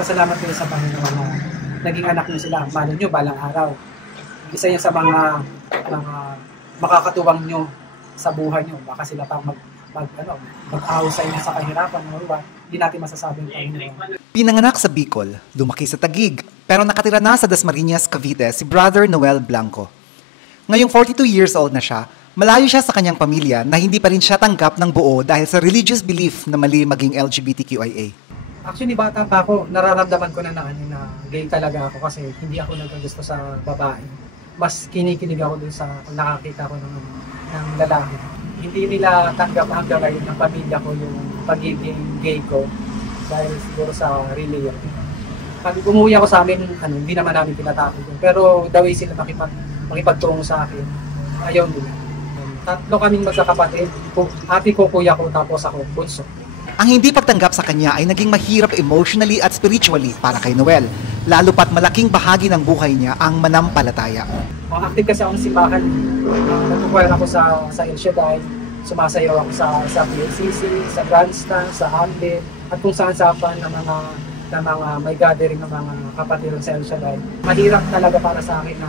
Nagpasalamat kayo sa Panginoon na naging anak niyo sila. Malay niyo, balang araw. Isa yan sa mga makakatuwang niyo sa buhay niyo. Baka sila pang mag-ahaw sa inyo sa kahirapan. Hindi natin masasabing Panginoon. Pinanganak sa Bicol, lumaki sa Taguig, pero nakatira na sa Dasmariñas, Cavite si Brother Noel Blanco. Ngayong 42 years old na siya, malayo siya sa kanyang pamilya na hindi pa rin siya tanggap ng buo dahil sa religious belief na mali maging LGBTQIA. Actually, bata pa ako, nararamdaman ko na gay talaga ako kasi hindi ako nagkagusto sa babae. Mas kinikilig ako dun sa nakakita ko ng lalaki. Hindi nila tanggap hanggang ngayon ng pamilya ko yung pagiging gay ko dahil siguro sa religion. Pag umuwi ako sa amin, hindi naman namin tinatapos yun. Pero the way sila makipagtungo sa akin, ayaw nila. Tatlo kaming magkakapatid, ate ko, kuya ko, tapos ako, bunso. Ang hindi pagtanggap sa kanya ay naging mahirap emotionally at spiritually para kay Noel, lalo pat malaking bahagi ng buhay niya ang manampalataya. Active kasi ako ng simbahan. Nagpupuan ako sa El Shaddai, sumasayaw ako sa PLCC, sa grandstand, sa Ambit, at kung saan-saan ng mga may gathering ng mga kapatid sa El Shaddai. Mahirap talaga para sa akin na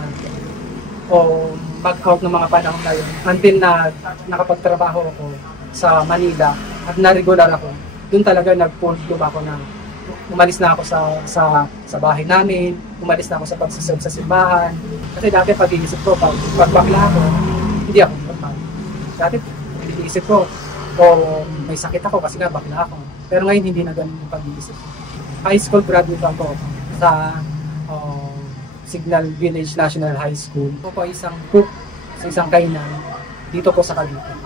mag-out ng mga panahon na yun until na nakapagtrabaho ako sa Manila at na-regular ako. Doon talaga nag-pull ako na umalis na ako sa bahay namin, umalis na ako sa pagsaserve sa simbahan. Kasi dati pag-iisip ko, pag bakla ako, hindi ako normal. Dati pag-iisip ko, may sakit ako kasi nga bakla ako. Pero ngayon hindi na ganun yung pag-iisip. High school graduate ako sa Signal Village National High School. Ako po isang cook sa isang kainan dito po sa Cavite.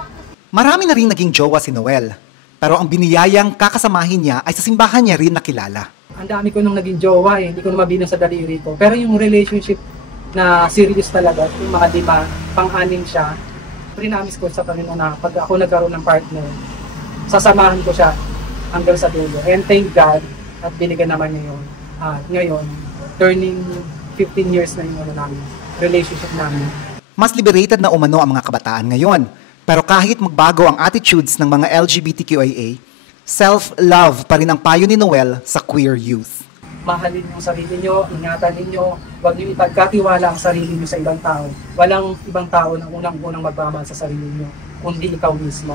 Marami na rin naging jowa si Noel, pero ang biniyayang kakasamahin niya ay sa simbahan niya rin nakilala. Ang dami ko nung naging jowa hindi ko na mabilang sa daliri ko. Pero yung relationship na serious talaga, yung mga 5, pang-anim siya, prinamis ko sa Panginoon na pag ako nagkaroon ng partner, sasamahan ko siya hanggang sa dulo. And thank God, at binigyan naman niya yun. At ngayon, turning 15 years na yung relationship namin. Mas liberated na umano ang mga kabataan ngayon. Pero kahit magbago ang attitudes ng mga LGBTQIA, self-love pa rin ang payo ni Noel sa queer youth. Mahalin yung sarili nyo, ingatan ninyo, huwag nyo ipagkatiwala ang sarili nyo sa ibang tao. Walang ibang tao na unang-unang magmamahal sa sarili nyo, kundi ikaw mismo.